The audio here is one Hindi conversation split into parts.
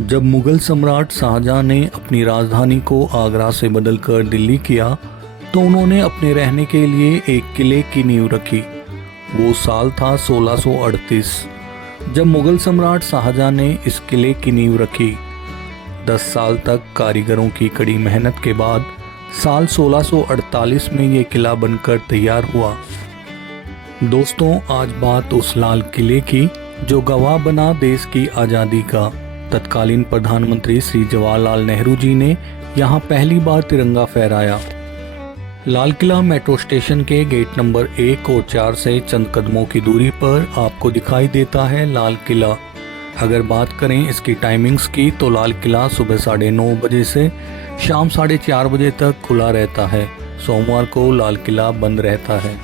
जब मुगल सम्राट शाहजहां ने अपनी राजधानी को आगरा से बदलकर दिल्ली किया तो उन्होंने अपने रहने के लिए एक किले की नींव रखी। वो साल था 1638 जब मुगल सम्राट शाहजहां ने इस किले की नींव रखी। 10 साल तक कारीगरों की कड़ी मेहनत के बाद साल 1648 में ये किला बनकर तैयार हुआ। दोस्तों, आज बात उस लाल किले की जो गवाह बना देश की आज़ादी का। तत्कालीन प्रधानमंत्री श्री जवाहरलाल नेहरू जी ने यहाँ पहली बार तिरंगा फहराया। लाल किला मेट्रो स्टेशन के गेट नंबर 1 और 4 से चंद कदमों की दूरी पर आपको दिखाई देता है लाल किला। अगर बात करें इसकी टाइमिंग्स की तो लाल किला सुबह 9:30 बजे से शाम 4:30 बजे तक खुला रहता है। सोमवार को लाल किला बंद रहता है।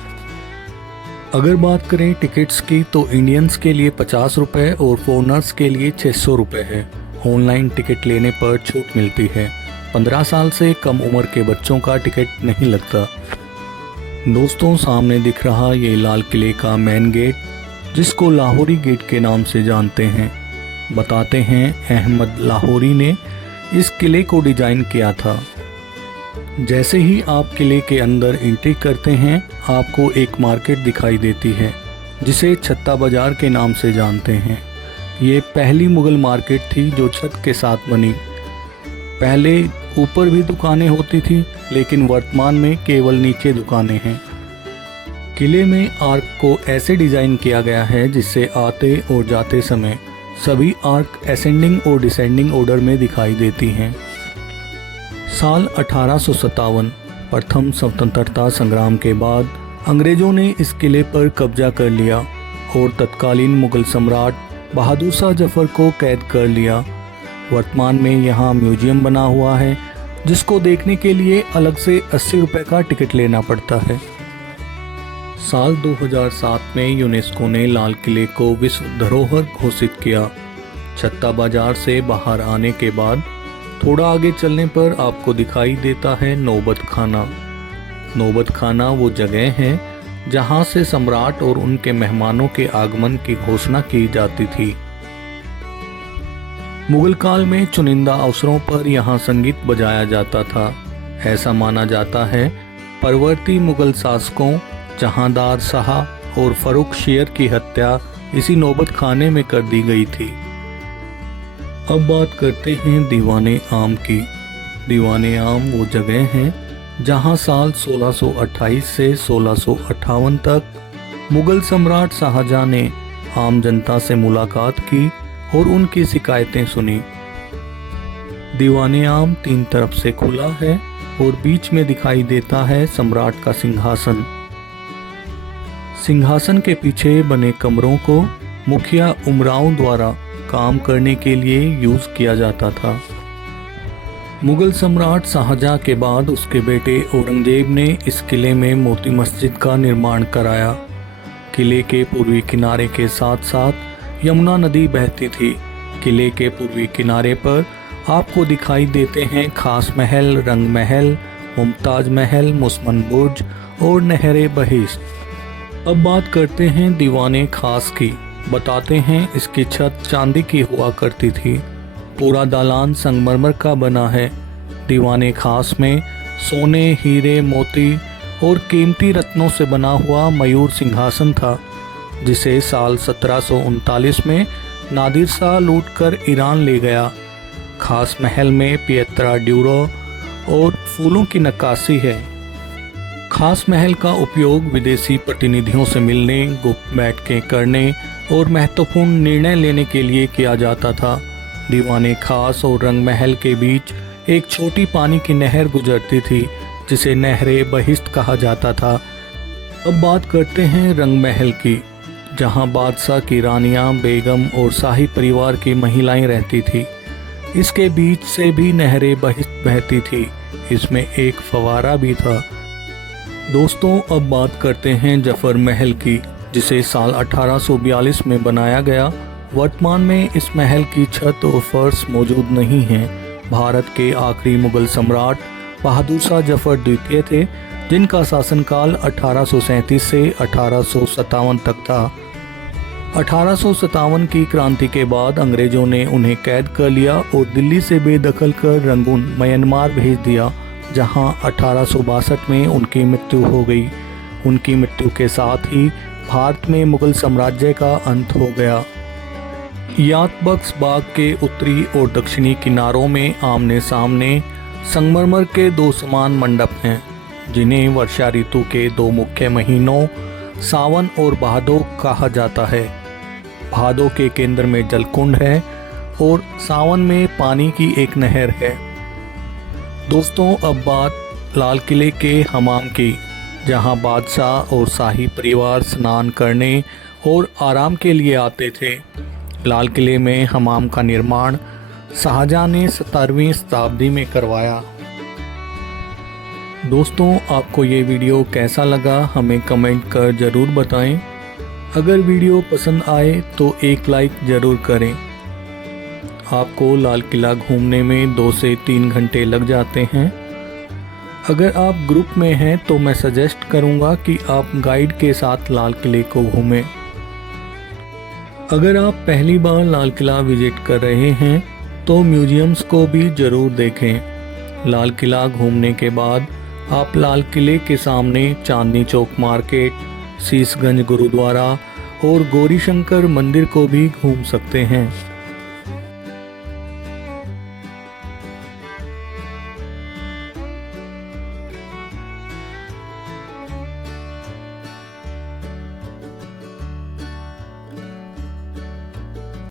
अगर बात करें टिकट्स की तो इंडियंस के लिए 50 रुपये और फॉरनर्स के लिए 600 रुपये है। ऑनलाइन टिकट लेने पर छूट मिलती है। 15 साल से कम उम्र के बच्चों का टिकट नहीं लगता। दोस्तों, सामने दिख रहा ये लाल किले का मेन गेट, जिसको लाहौरी गेट के नाम से जानते हैं। बताते हैं अहमद लाहौरी ने इस किले को डिजाइन किया था। जैसे ही आप किले के अंदर एंट्री करते हैं आपको एक मार्केट दिखाई देती है जिसे छत्ता बाजार के नाम से जानते हैं। ये पहली मुगल मार्केट थी जो छत के साथ बनी। पहले ऊपर भी दुकानें होती थी लेकिन वर्तमान में केवल नीचे दुकानें हैं। किले में आर्क को ऐसे डिज़ाइन किया गया है जिससे आते और जाते समय सभी आर्क असेंडिंग और डिसेंडिंग ऑर्डर में दिखाई देती हैं। साल 1857 प्रथम स्वतंत्रता संग्राम के बाद अंग्रेजों ने इस किले पर कब्जा कर लिया और तत्कालीन मुगल सम्राट बहादुर शाह जफर को कैद कर लिया। वर्तमान में यहाँ म्यूजियम बना हुआ है जिसको देखने के लिए अलग से 80 रुपये का टिकट लेना पड़ता है। साल 2007 में यूनेस्को ने लाल किले को विश्व धरोहर घोषित किया। छत्ता बाजार से बाहर आने के बाद थोड़ा आगे चलने पर आपको दिखाई देता है नौबत खाना। नौबत खाना वो जगह है जहां से सम्राट और उनके मेहमानों के आगमन की घोषणा की जाती थी। मुगल काल में चुनिंदा अवसरों पर यहां संगीत बजाया जाता था। ऐसा माना जाता है परवर्ती मुगल शासकों जहांदार शाह और फर्रुख शेर की हत्या इसी नौबत खाने में कर दी गई थी। अब बात करते हैं दीवाने आम की। दीवाने आम वो जगह है जहां साल 1628 से 1658 तक मुगल सम्राट शाहजहां ने आम जनता से मुलाकात की और उनकी शिकायतें सुनी। दीवाने आम 3 तरफ से खुला है और बीच में दिखाई देता है सम्राट का सिंहासन। सिंहासन के पीछे बने कमरों को मुखिया उमराव द्वारा काम करने के लिए यूज किया जाता था। मुगल सम्राट शाहजहां के बाद उसके बेटे औरंगजेब ने इस किले में मोती मस्जिद का निर्माण कराया। किले के पूर्वी किनारे के साथ साथ यमुना नदी बहती थी। किले के पूर्वी किनारे पर आपको दिखाई देते हैं खास महल, रंग महल, मुमताज महल, मुसमन बुर्ज और नहरे बहिश्त। अब बात करते हैं दीवाने खास की। बताते हैं इसकी छत चांदी की हुआ करती थी। पूरा दालान संगमरमर का बना है। दीवाने खास में सोने, हीरे, मोती और कीमती रत्नों से बना हुआ मयूर सिंहासन था जिसे साल 1739 में नादिर शाह लूटकर ईरान ले गया। खास महल में पियत्रा ड्यूरो और फूलों की नक्काशी है। खास महल का उपयोग विदेशी प्रतिनिधियों से मिलने, गुप्त बैठकें करने और महत्वपूर्ण निर्णय लेने के लिए किया जाता था। दीवाने खास और रंग महल के बीच एक छोटी पानी की नहर गुजरती थी जिसे नहरे बहिश्त कहा जाता था। अब बात करते हैं रंग महल की, जहां बादशाह की रानियां, बेगम और शाही परिवार की महिलाएं रहती थी। इसके बीच से भी नहरे बहिश्त बहती थी। इसमें एक फवारा भी था। दोस्तों, अब बात करते हैं जफर महल की, जिसे साल 1842 में बनाया गया। वर्तमान में इस महल की छत और फर्श मौजूद नहीं है। भारत के आखिरी मुगल सम्राट बहादुर शाह जफर द्वितीय थे जिनका शासनकाल 1837 से 1857 तक था। 1857 की क्रांति के बाद अंग्रेजों ने उन्हें कैद कर लिया और दिल्ली से बेदखल कर रंगून म्यांमार भेज दिया, जहां 1862 में उनकी मृत्यु हो गई। उनकी मृत्यु के साथ ही भारत में मुगल साम्राज्य का अंत हो गया। याकबक्स बाग के उत्तरी और दक्षिणी किनारों में आमने सामने संगमरमर के दो समान मंडप हैं, जिन्हें वर्षा ऋतु के दो मुख्य महीनों सावन और भादो कहा जाता है। भादो के केंद्र में जलकुंड है और सावन में पानी की एक नहर है। दोस्तों, अब बात लाल किले के हमाम की, जहां बादशाह और शाही परिवार स्नान करने और आराम के लिए आते थे। लाल किले में हमाम का निर्माण शाहजहां ने 17वीं शताब्दी में करवाया। दोस्तों, आपको ये वीडियो कैसा लगा हमें कमेंट कर ज़रूर बताएं। अगर वीडियो पसंद आए तो एक लाइक ज़रूर करें। आपको लाल किला घूमने में 2 से 3 घंटे लग जाते हैं। अगर आप ग्रुप में हैं तो मैं सजेस्ट करूंगा कि आप गाइड के साथ लाल किले को घूमें। अगर आप पहली बार लाल किला विजिट कर रहे हैं तो म्यूजियम्स को भी ज़रूर देखें। लाल किला घूमने के बाद आप लाल किले के सामने चांदनी चौक मार्केट, शीशगंज गुरुद्वारा और गौरी शंकर मंदिर को भी घूम सकते हैं।